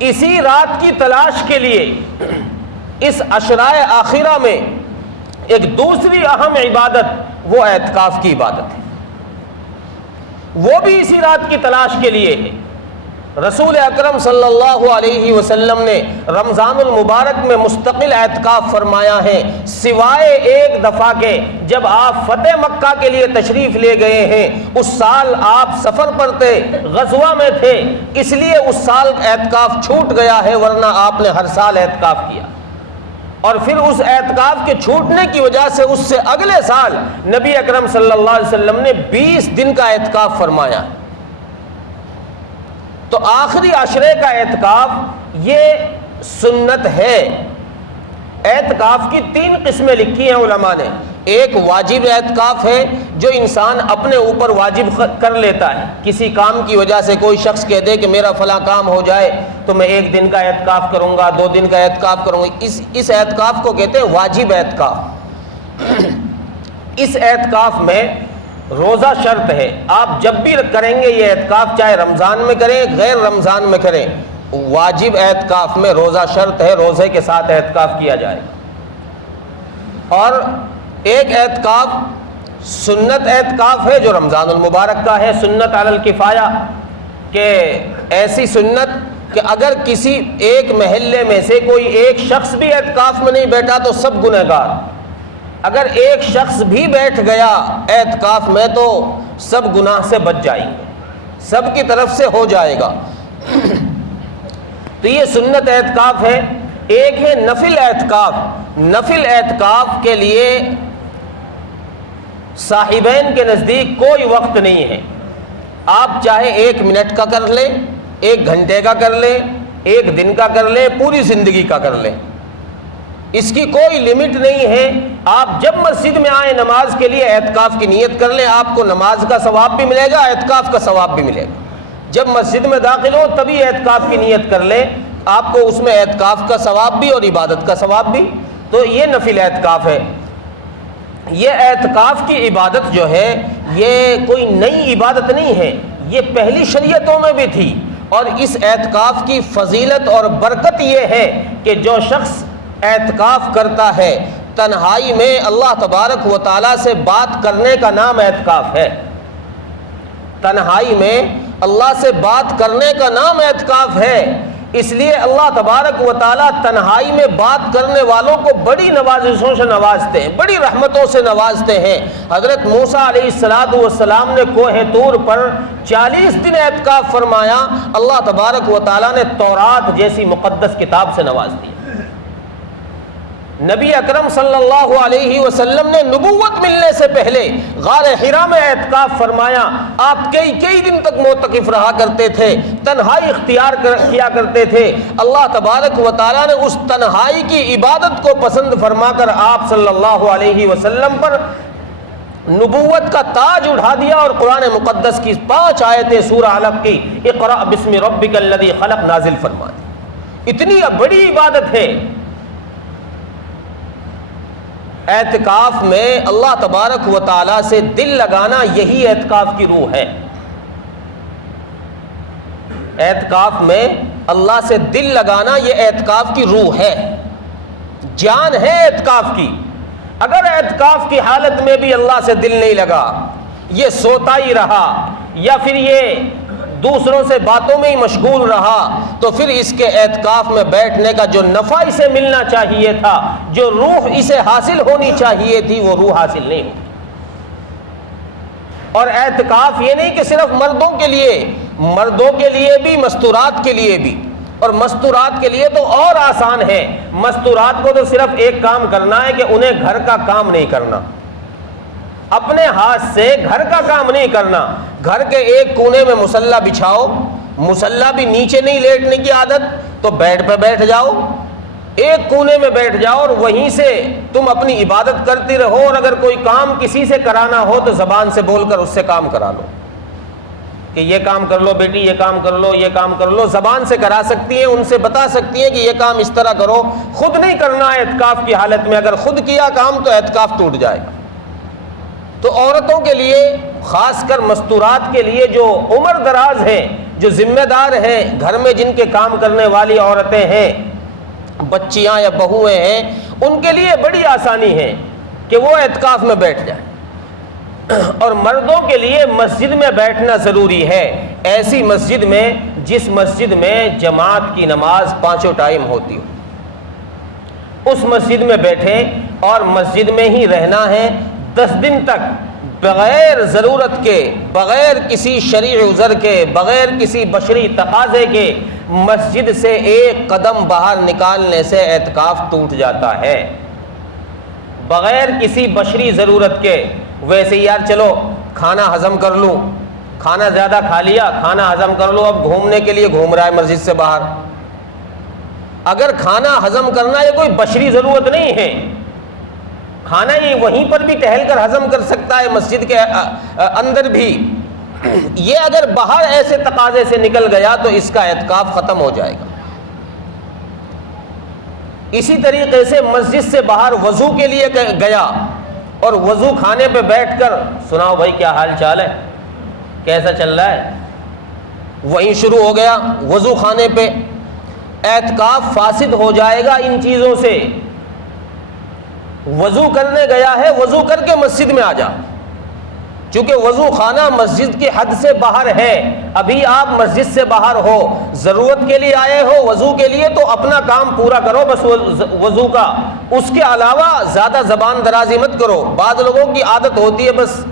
اسی رات کی تلاش کے لیے اس عشرائے آخرہ میں ایک دوسری اہم عبادت وہ اعتکاف کی عبادت ہے، وہ بھی اسی رات کی تلاش کے لیے ہے۔ رسول اکرم صلی اللہ علیہ وسلم نے رمضان المبارک میں مستقل اعتکاف فرمایا ہے، سوائے ایک دفعہ کے جب آپ فتح مکہ کے لیے تشریف لے گئے ہیں۔ اس سال آپ سفر پر تھے، غزوہ میں تھے، اس لیے اس سال اعتکاف چھوٹ گیا ہے، ورنہ آپ نے ہر سال اعتکاف کیا۔ اور پھر اس اعتکاف کے چھوٹنے کی وجہ سے اس سے اگلے سال نبی اکرم صلی اللہ علیہ وسلم نے 20 دن کا اعتکاف فرمایا۔ تو آخری عشرے کا اعتکاف یہ سنت ہے۔ اعتکاف کی 3 قسمیں لکھی ہیں علماء نے۔ ایک واجب اعتکاف ہے جو انسان اپنے اوپر واجب کر لیتا ہے، کسی کام کی وجہ سے کوئی شخص کہہ دے کہ میرا فلاں کام ہو جائے تو میں 1 دن کا اعتکاف کروں گا، 2 دن کا اعتکاف کروں گا، اس اعتکاف کو کہتے ہیں واجب اعتکاف۔ اس اعتکاف میں روزہ شرط ہے، آپ جب بھی کریں گے یہ اعتکاف، چاہے رمضان میں کریں غیر رمضان میں کریں، واجب اعتکاف میں روزہ شرط ہے، روزے کے ساتھ اعتکاف کیا جائے۔ اور ایک اعتکاف سنت اعتکاف ہے جو رمضان المبارک کا ہے، سنت علی الکفایہ، کہ ایسی سنت کہ اگر کسی ایک محلے میں سے کوئی ایک شخص بھی اعتکاف میں نہیں بیٹھا تو سب گنہگار، اگر ایک شخص بھی بیٹھ گیا اعتکاف میں تو سب گناہ سے بچ جائیں گے، سب کی طرف سے ہو جائے گا۔ تو یہ سنت اعتکاف ہے۔ ایک ہے نفل اعتکاف۔ نفل اعتکاف کے لیے صاحبین کے نزدیک کوئی وقت نہیں ہے، آپ چاہے 1 منٹ کا کر لیں، 1 گھنٹے کا کر لیں، 1 دن کا کر لیں، پوری زندگی کا کر لیں، اس کی کوئی لمٹ نہیں ہے۔ آپ جب مسجد میں آئیں نماز کے لیے اعتکاف کی نیت کر لیں، آپ کو نماز کا ثواب بھی ملے گا، اعتکاف کا ثواب بھی ملے گا۔ جب مسجد میں داخل ہو تبھی اعتکاف کی نیت کر لیں، آپ کو اس میں اعتکاف کا ثواب بھی اور عبادت کا ثواب بھی۔ تو یہ نفل اعتکاف ہے۔ یہ اعتکاف کی عبادت جو ہے یہ کوئی نئی عبادت نہیں ہے، یہ پہلی شریعتوں میں بھی تھی۔ اور اس اعتکاف کی فضیلت اور برکت یہ ہے کہ جو شخص اعتکاف کرتا ہے تنہائی میں اللہ تبارک و تعالیٰ سے بات کرنے کا نام اعتکاف ہے۔ تنہائی میں اللہ سے بات کرنے کا نام اعتکاف ہے۔ اس لیے اللہ تبارک و تعالیٰ تنہائی میں بات کرنے والوں کو بڑی نوازشوں سے نوازتے ہیں، بڑی رحمتوں سے نوازتے ہیں۔ حضرت موسیٰ علیہ السلام نے کوہ طور پر 40 دن اعتکاف فرمایا، اللہ تبارک و تعالیٰ نے تورات جیسی مقدس کتاب سے نواز دیا۔ نبی اکرم صلی اللہ علیہ وسلم نے نبوت ملنے سے پہلے غار حرا میں اعتکاف فرمایا۔ آپ کئی دن تک معتکف رہا کرتے تھے، تنہائی اختیار کیا کرتے تھے۔ اللہ تبارک و تعالیٰ نے اس تنہائی کی عبادت کو پسند فرما کر آپ صلی اللہ علیہ وسلم پر نبوت کا تاج اٹھا دیا اور قرآن مقدس کی 5 آیتیں سورہ علق کی اقرأ بسم ربک الذی خلق نازل فرما دی۔ اتنی بڑی عبادت ہے۔ اعتکاف میں اللہ تبارک و تعالیٰ سے دل لگانا یہی اعتکاف کی روح ہے۔ اعتکاف میں اللہ سے دل لگانا یہ اعتکاف کی روح ہے، جان ہے اعتکاف کی۔ اگر اعتکاف کی حالت میں بھی اللہ سے دل نہیں لگا، یہ سوتا ہی رہا یا پھر یہ دوسروں سے باتوں میں ہی مشغول رہا، تو پھر اس کے اعتکاف میں بیٹھنے کا جو نفع اسے ملنا چاہیے تھا، جو روح اسے حاصل ہونی چاہیے تھی، وہ روح حاصل نہیں ہوتی۔ اور اعتکاف یہ نہیں کہ صرف مردوں کے لیے بھی، مستورات کے لیے بھی۔ اور مستورات کے لیے تو اور آسان ہے، مستورات کو تو صرف ایک کام کرنا ہے کہ انہیں گھر کا کام نہیں کرنا، اپنے ہاتھ سے گھر کا کام نہیں کرنا۔ گھر کے ایک کونے میں مصلی بچھاؤ، مصلی بھی نیچے نہیں لیٹنے کی عادت تو بیڈ پہ بیٹھ جاؤ، ایک کونے میں بیٹھ جاؤ اور وہیں سے تم اپنی عبادت کرتی رہو۔ اور اگر کوئی کام کسی سے کرانا ہو تو زبان سے بول کر اس سے کام کرا لو کہ یہ کام کر لو بیٹی، یہ کام کر لو، یہ کام کر لو۔ زبان سے کرا سکتی ہیں، ان سے بتا سکتی ہیں کہ یہ کام اس طرح کرو، خود نہیں کرنا اعتکاف کی حالت میں۔ اگر خود کیا کام تو اعتکاف ٹوٹ جائے گا۔ تو عورتوں کے لیے، خاص کر مستورات کے لیے جو عمر دراز ہیں، جو ذمہ دار ہیں گھر میں، جن کے کام کرنے والی عورتیں ہیں، بچیاں یا بہویں ہیں، ان کے لیے بڑی آسانی ہے کہ وہ اعتکاف میں بیٹھ جائیں، اور مردوں کے لیے مسجد میں بیٹھنا ضروری ہے، ایسی مسجد میں جس مسجد میں جماعت کی نماز پانچوں ٹائم ہوتی ہو، اس مسجد میں بیٹھیں اور مسجد میں ہی رہنا ہے 10 دن تک، بغیر ضرورت کے، بغیر کسی شرعی عذر کے، بغیر کسی بشری تقاضے کے مسجد سے ایک قدم باہر نکالنے سے اعتکاف ٹوٹ جاتا ہے، بغیر کسی بشری ضرورت کے۔ ویسے یار چلو کھانا ہضم کر لوں، کھانا زیادہ کھا لیا، کھانا ہضم کر لو، اب گھومنے کے لیے گھوم رہا ہے مسجد سے باہر۔ اگر کھانا ہضم کرنا یہ کوئی بشری ضرورت نہیں ہے، کھانا یہ وہیں پر بھی ٹہل کر ہضم کر سکتا ہے، مسجد کے اندر بھی، یہ اگر باہر ایسے تقاضے سے نکل گیا تو اس کا اعتکاف ختم ہو جائے گا۔ اسی طریقے سے مسجد سے باہر وضو کے لیے گیا اور وضو خانے پہ بیٹھ کر سناؤ بھائی کیا حال چال ہے، کیسا چل رہا ہے، وہیں شروع ہو گیا وضو خانے پہ، اعتکاف فاسد ہو جائے گا ان چیزوں سے۔ وضو کرنے گیا ہے، وضو کر کے مسجد میں آ جا، چونکہ وضو خانہ مسجد کی حد سے باہر ہے، ابھی آپ مسجد سے باہر ہو، ضرورت کے لیے آئے ہو وضو کے لیے تو اپنا کام پورا کرو بس وضو کا، اس کے علاوہ زیادہ زبان درازی مت کرو۔ بعض لوگوں کی عادت ہوتی ہے بس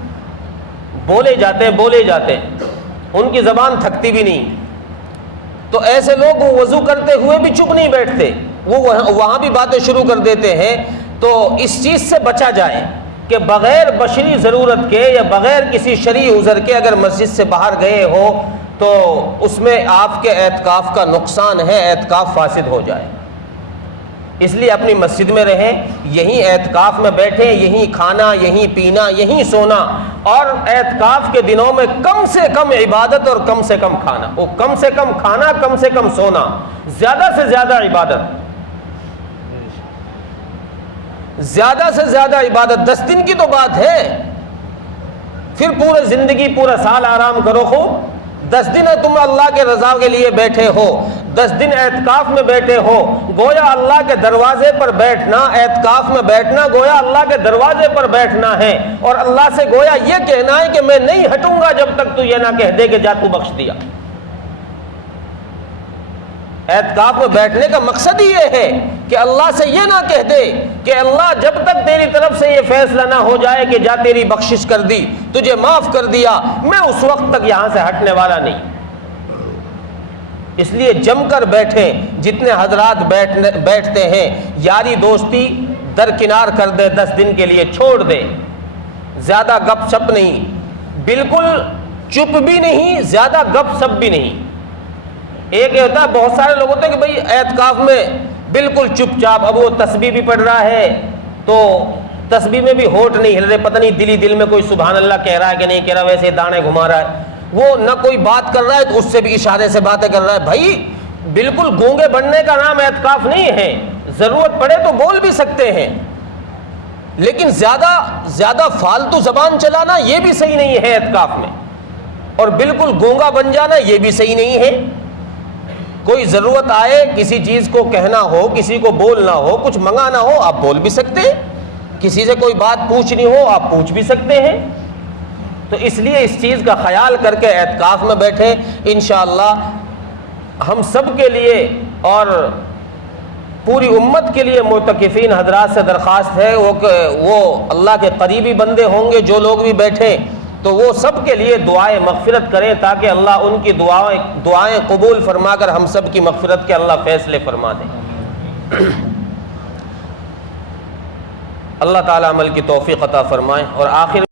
بولے جاتے ہیں، ان کی زبان تھکتی بھی نہیں، تو ایسے لوگ وضو کرتے ہوئے بھی چپ نہیں بیٹھتے، وہ وہاں بھی باتیں شروع کر دیتے ہیں۔ تو اس چیز سے بچا جائے کہ بغیر بشری ضرورت کے یا بغیر کسی شرعی عذر کے اگر مسجد سے باہر گئے ہو تو اس میں آپ کے اعتکاف کا نقصان ہے، اعتکاف فاسد ہو جائے۔ اس لیے اپنی مسجد میں رہیں، یہیں اعتکاف میں بیٹھیں، یہیں کھانا، یہیں پینا، یہیں سونا، اور اعتکاف کے دنوں میں کم سے کم عبادت اور کم سے کم کھانا، وہ کم سے کم کھانا، کم سے کم سونا، زیادہ سے زیادہ عبادت، زیادہ سے زیادہ عبادت۔ 10 دن کی تو بات ہے، پھر پورے زندگی پورا سال آرام کرو خوب۔ 10 دن تم اللہ کے رضا کے لیے بیٹھے ہو، 10 دن اعتکاف میں بیٹھے ہو، گویا اللہ کے دروازے پر بیٹھنا، اعتکاف میں بیٹھنا گویا اللہ کے دروازے پر بیٹھنا ہے، اور اللہ سے گویا یہ کہنا ہے کہ میں نہیں ہٹوں گا جب تک تو یہ نہ کہہ دے کہ جا تو بخش دیا۔ اعتکاف میں بیٹھنے کا مقصد ہی یہ ہے کہ اللہ سے یہ نہ کہہ دے کہ اللہ جب تک تیری طرف سے یہ فیصلہ نہ ہو جائے کہ جا تیری بخشش کر دی، تجھے معاف کر دیا، میں اس وقت تک یہاں سے ہٹنے والا نہیں۔ اس لیے جم کر بیٹھیں، جتنے حضرات بیٹھتے ہیں، یاری دوستی درکنار کر دے، 10 دن کے لیے چھوڑ دے، زیادہ گپ شپ نہیں، بالکل چپ بھی نہیں، زیادہ گپ شپ بھی نہیں۔ ایک یہ ہوتا ہے بہت سارے لوگ ہوتے ہیں کہ بھئی اعتکاف میں بالکل چپ چاپ، اب وہ تسبیح بھی پڑھ رہا ہے تو تسبیح میں بھی ہونٹ نہیں ہل رہے، پتہ نہیں دل میں کوئی سبحان اللہ کہہ رہا ہے کہ نہیں کہہ رہا، ویسے دانے گھما رہا ہے، وہ نہ کوئی بات کر رہا ہے تو اس سے بھی اشارے سے باتیں کر رہا ہے۔ بھائی بالکل گونگے بننے کا نام اعتکاف نہیں ہے، ضرورت پڑے تو بول بھی سکتے ہیں، لیکن زیادہ فالتو زبان چلانا یہ بھی صحیح نہیں ہے اعتکاف میں، اور بالکل گونگا بن جانا یہ بھی صحیح نہیں ہے۔ کوئی ضرورت آئے، کسی چیز کو کہنا ہو، کسی کو بولنا ہو، کچھ منگانا ہو، آپ بول بھی سکتے ہیں، کسی سے کوئی بات پوچھنی ہو آپ پوچھ بھی سکتے ہیں۔ تو اس لیے اس چیز کا خیال کر کے اعتکاف میں بیٹھیں۔ انشاءاللہ ہم سب کے لیے اور پوری امت کے لیے معتکفین حضرات سے درخواست ہے وہ اللہ کے قریبی بندے ہوں گے، جو لوگ بھی بیٹھیں تو وہ سب کے لیے دعائیں مغفرت کریں تاکہ اللہ ان کی دعائیں قبول فرما کر ہم سب کی مغفرت کے اللہ فیصلے فرما دیں۔ اللہ تعالیٰ عمل کی توفیق عطا فرمائیں۔ اور آخر